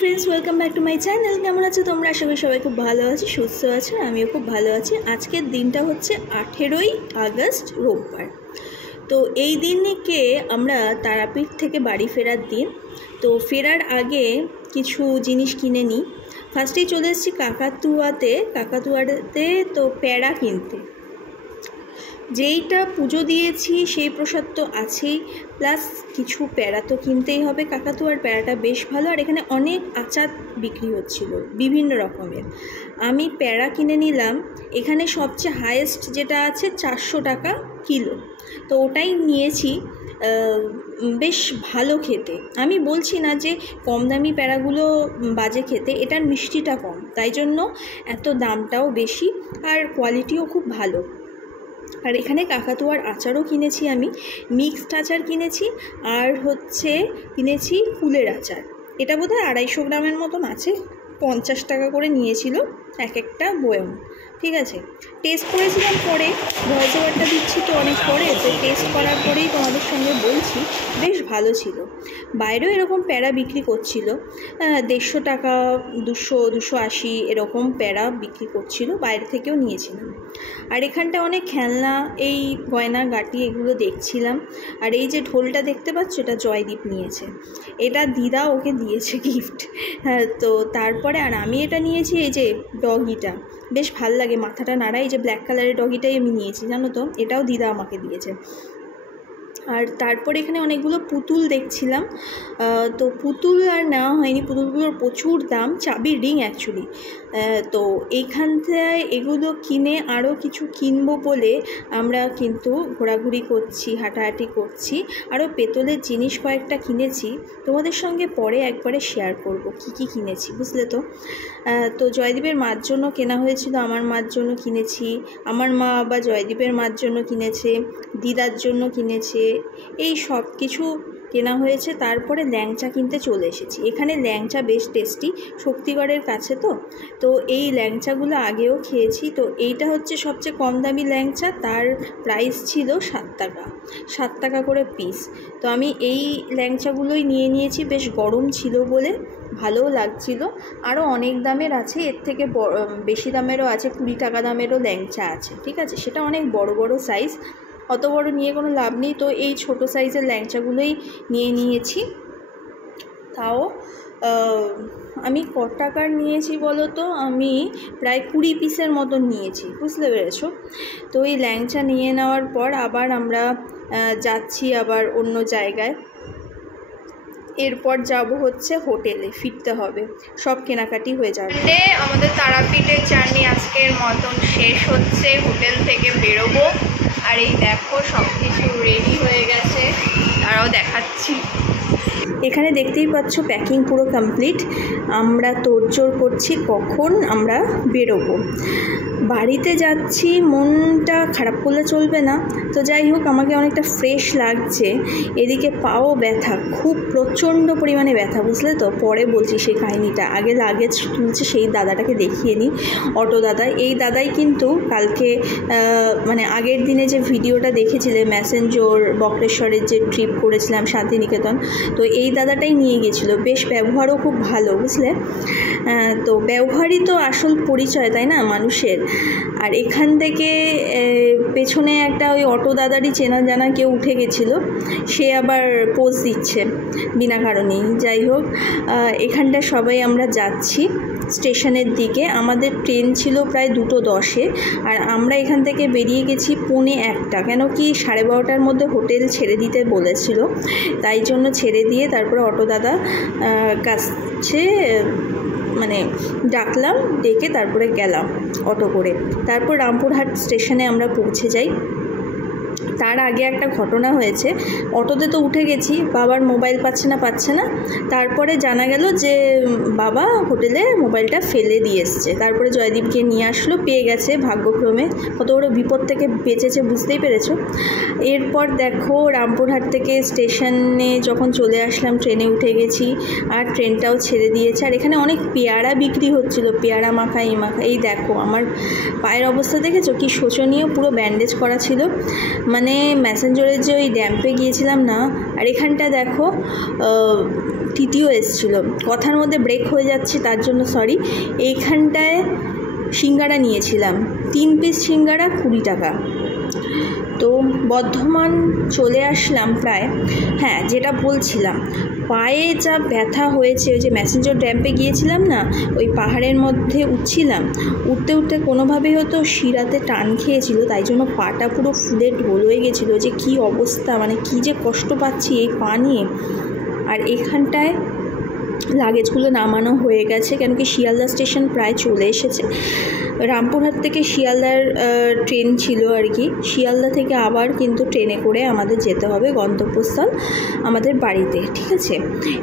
Friends, welcome back to my channel. কেমন আছো তোমরা? আশা করি সবাই খুব ভালো আছি, সুস্থ আছে। আমিও খুব ভালো আছি। আজকের দিনটা হচ্ছে 18ই আগস্ট, রোববার। তো এই দিনকে আমরা তারাপীঠ থেকে বাড়ি ফেরার দিন। তো ফেরার আগে কিছু জিনিস কিনে নিই। ফার্স্টেই চলে এসেছি কাকাতুয়াতে তো প্যাড়া কিনতে। যেইটা পুজো দিয়েছি সেই প্রসাদ তো আছেই, প্লাস কিছু প্যাড়া তো কিনতেই হবে। কাকাতুয়ার প্যাড়াটা বেশ ভালো, আর এখানে অনেক আচার বিক্রি হচ্ছিল বিভিন্ন রকমের। আমি প্যাড়া কিনে নিলাম। এখানে সবচেয়ে হায়েস্ট যেটা আছে 400 টাকা কিলো, তো ওটাই নিয়েছি। বেশ ভালো খেতে। আমি বলছি না যে কম দামি প্যাড়াগুলো বাজে খেতে, এটার মিষ্টিটা কম, তাই জন্য এত দামটাও বেশি, আর কোয়ালিটিও খুব ভালো। আর এখানে কাকাতুয়ার আচারও কিনেছি, আমি মিক্সড আচার কিনেছি, আর কিনেছি কুলের আচার। এটা বোধহয় 250 গ্রামের মতন আছে, 50 টাকা করে নিয়েছিল এক একটা বয়ম। ঠিক আছে, টেস্ট করেছিলাম, পরে ভয়েস ওভারটা দিচ্ছি তো অনেক পরে, তো টেস্ট করার পরেই তোমাদের সঙ্গে বলছি বেশ ভালো ছিল। বাইরেও এরকম প্যাড়া বিক্রি করছিল, 150 টাকা, 200-280 এরকম প্যাড়া বিক্রি করছিল, বাইরে থেকেও নিয়েছিলাম। আর এখানটা অনেক খেলনা, এই গয়না গাটি এগুলো দেখছিলাম। আর এই যে ঢোলটা দেখতে পাচ্ছ, এটা জয়দীপ নিয়েছে, এটা দিদা ওকে দিয়েছে গিফট। হ্যাঁ, তো তারপরে আর আমি এটা নিয়েছি, এই যে ডগিটা বেশ ভাল লাগে, মাথাটা নাড়ায়, এই যে ব্ল্যাক কালারের ডগিটাই আমি নিয়েছি, জানো তো, এটাও দিদা আমাকে দিয়েছে। আর তারপরে এখানে অনেকগুলো পুতুল দেখছিলাম, তো পুতুল আর নেওয়া হয়নি, পুতুলগুলোর প্রচুর দাম, চাবির রিং অ্যাকচুয়ালি। তো এইখান থেকে এগুলো কিনে আরও কিছু কিনবো বলে আমরা কিন্তু ঘোরাঘুরি করছি, হাঁটাহাঁটি করছি। আরও পেতলের জিনিস কয়েকটা কিনেছি, তোমাদের সঙ্গে পরে একবারে শেয়ার করব কি কি কিনেছি, বুঝলে তো। তো জয়দীপের মার জন্য কেনা হয়েছিল, আমার মার জন্য কিনেছি, আমার মা আবার জয়দীপের মার জন্য কিনেছে, দিদার জন্য কিনেছে, এই সব কিছু কেনা হয়েছে। তারপরে ল্যাংচা কিনতে চলে এসেছি। এখানে ল্যাংচা বেশ টেস্টি, শক্তিগড়ের কাছে তো এই ল্যাংচাগুলো আগেও খেয়েছি। তো এইটা হচ্ছে সবচেয়ে কম দামি ল্যাংচা, তার প্রাইস ছিল 7 টাকা করে পিস। তো আমি এই ল্যাংচাগুলোই নিয়ে নিয়েছি, বেশ গরম ছিল বলে ভালোও লাগছিল। আরও অনেক দামের আছে, এর থেকে বেশি দামেরও আছে, 20 টাকা দামেরও ল্যাংচা আছে। ঠিক আছে, সেটা অনেক বড় বড় সাইজ, অত বড় নিয়ে কোনো লাভ নেই, তো এই ছোট সাইজের ল্যাংচাগুলোই নিয়ে নিয়েছি। তাও আমি কত টাকার নিয়েছি বলো তো, আমি প্রায় 20 পিসের মতন নিয়েছি, বুঝতে পেরেছো। তো এই ল্যাংচা নিয়ে নেওয়ার পর আবার আমরা যাচ্ছি আবার অন্য জায়গায়। এরপর যাব হচ্ছে হোটেলে, ফিরতে হবে, সব কেনাকাটি হয়ে যাবে। আমাদের তারাপীঠের জার্নি আজকের মতন শেষ হচ্ছে, হোটেল থেকে বেরোবো। আর এই দেখো সব কিছু রেডি হয়ে গেছে, তারাও দেখাচ্ছি। এখানে দেখতেই পাচ্ছ প্যাকিং পুরো কমপ্লিট। আমরা তোড়জোড় করছি কখন আমরা বেরোবো। বাড়িতে যাচ্ছি, মনটা খারাপ করলে চলবে না, তো যাই হোক আমাকে অনেকটা ফ্রেশ লাগছে। এদিকে পাও ব্যথা, খুব প্রচণ্ড পরিমাণে ব্যথা, বুঝলে তো। পরে বলছি সেই কাহিনিটা, আগে লাগেজ তুলছে সেই দাদাটাকে দেখিয়ে নিই, অটো দাদা। এই দাদাই কিন্তু কালকে মানে আগের দিনে যে ভিডিওটা দেখেছিলে ম্যাসেঞ্জোর বক্রেশ্বরের যে ট্রিপ করেছিলাম শান্তিনিকেতন, তো এই দাদাটাই নিয়ে গেছিলো। বেশ ব্যবহারও খুব ভালো, বুঝলে। তো ব্যবহারই তো আসল পরিচয়, তাই না, মানুষের। আর এখান থেকে পেছনে একটা ওই অটো দাদারই চেনা জানা কেউ উঠে গেছিলো, সে আবার পোজ দিচ্ছে বিনা কারণেই। যাই হোক, এখানটা সবাই আমরা যাচ্ছি স্টেশনের দিকে। আমাদের ট্রেন ছিল প্রায় 2:10-এ, আর আমরা এখান থেকে বেরিয়ে গেছি 1:45, কেন কি 12:30টার মধ্যে হোটেল ছেড়ে দিতে বলেছিল, তাই জন্য ছেড়ে দিয়ে তারপরে অটো দাদা কাছে মানে ডাকলাম, ডেকে তারপরে গেলাম অটো করে। তারপর রামপুরহাট স্টেশনে আমরা পৌঁছে যাই। তার আগে একটা ঘটনা হয়েছে, অটোতে তো উঠে গেছি, বাবার মোবাইল পাচ্ছে না। তারপরে জানা গেল যে বাবা হোটেলে মোবাইলটা ফেলে দিয়ে এসছে। তারপরে জয়দীপকে নিয়ে আসলো, পেয়ে গেছে ভাগ্যক্রমে, কত বড় বিপদ থেকে বেঁচেছে বুঝতেই পেরেছো। এরপর দেখো রামপুরহাট থেকে স্টেশনে যখন চলে আসলাম, ট্রেনে উঠে গেছি, আর ট্রেনটাও ছেড়ে দিয়েছে। আর এখানে অনেক পেয়ারা বিক্রি হচ্ছিল, পেয়ারা মাখা, এই দেখো আমার পায়ের অবস্থা দেখেছো, কি শোচনীয়, পুরো ব্যান্ডেজ করা ছিল। মানে ম্যাসেঞ্জরের যে ওই ড্যাম্পে গিয়েছিলাম না, আর এখানটা দেখো টিটিও এসেছিল, কথার মধ্যে ব্রেক হয়ে যাচ্ছে তার জন্য সরি। এইখানটায় সিঙ্গারা নিয়েছিলাম, 3 পিস সিঙ্গারা 20 টাকা। তো বর্ধমান চলে আসলাম প্রায়। হ্যাঁ, যেটা বলছিলাম, পায়ে যা ব্যথা হয়েছে, ওই যে ম্যাসেঞ্জার ড্যাম্পে গিয়েছিলাম না, ওই পাহাড়ের মধ্যে উঠছিলাম, উঠতে উঠতে কোনোভাবেই হয়তো শিরাতে টান খেয়েছিল, তাই জন্য পাটা পুরো ফুলে ঢোল হয়ে গেছিলো। যে কি অবস্থা, মানে কি যে কষ্ট পাচ্ছি এই পা নিয়ে। আর এখানটায় লাগেজগুলো নামানো হয়ে গেছে, কেন কি শিয়ালদা স্টেশন প্রায় চলে এসেছে। রামপুরহাট থেকে শিয়ালদার ট্রেন ছিল আর কি, শিয়ালদা থেকে আবার কিন্তু ট্রেনে করে আমাদের যেতে হবে গন্তব্যস্থল আমাদের বাড়িতে, ঠিক আছে।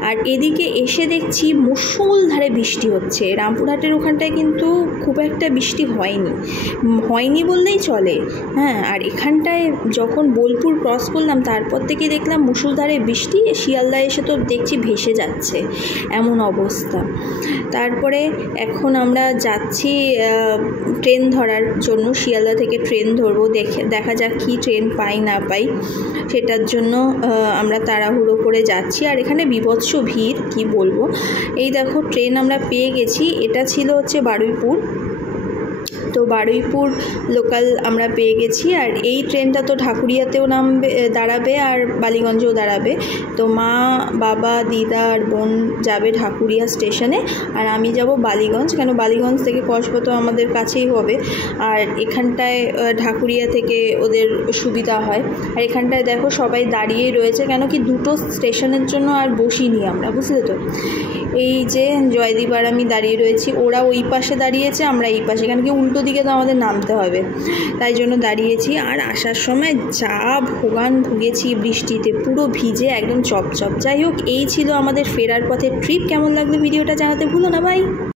আর এদিকে এসে দেখছি মুষলধারে বৃষ্টি হচ্ছে। রামপুরহাটের ওখানটায় কিন্তু খুব একটা বৃষ্টি হয়নি বললেই চলে। হ্যাঁ, আর এখানটায় যখন বোলপুর ক্রস করলাম তারপর থেকে দেখলাম মুষলধারে বৃষ্টি, শিয়ালদা এসে তো দেখছি ভেসে যাচ্ছে, এমন অবস্থা। তারপরে এখন আমরা যাচ্ছি ট্রেন ধরার জন্য, শিয়ালদা থেকে ট্রেন ধরবো, দেখা যাক কি ট্রেন পাই না পাই, সেটার জন্য আমরা তাড়াহুড়ো করে যাচ্ছি। আর এখানে বিভৎস ভিড়, কি বলবো। এই দেখো ট্রেন আমরা পেয়ে গেছি, এটা ছিল হচ্ছে বারুইপুর, তো বারুইপুর লোকাল আমরা পেয়ে গেছি। আর এই ট্রেনটা তো ঢাকুরিয়াতেও দাঁড়াবে আর বালিগঞ্জেও দাঁড়াবে। তো মা, বাবা, দিদা আর বোন যাবে ঢাকুরিয়া স্টেশনে, আর আমি যাব বালিগঞ্জ, কেন বালিগঞ্জ থেকে কসবা তো আমাদের কাছেই হবে, আর এখানটায় ঢাকুরিয়া থেকে ওদের সুবিধা হয়। আর এখানটায় দেখো সবাই দাঁড়িয়েই রয়েছে, কেন কি দুটো স্টেশনের জন্য আর বসিনি আমরা, বুঝলে তো। এই যে জয়দীপ আর আমি দাঁড়িয়ে রয়েছি, ওরা ওই পাশে দাঁড়িয়েছে, আমরা এই পাশে, কেন কি উল্টো দিকে তো আমাদের নামতে হবে, তাই জন্য দাঁড়িয়েছি। আর আসার সময় যা ভুগেছি বৃষ্টিতে, পুরো ভিজে একদম চপচপ। যাই হোক, এই ছিল আমাদের ফেরার পথে ট্রিপ। কেমন লাগলো ভিডিওটা জানাতে ভুলো না, বাই।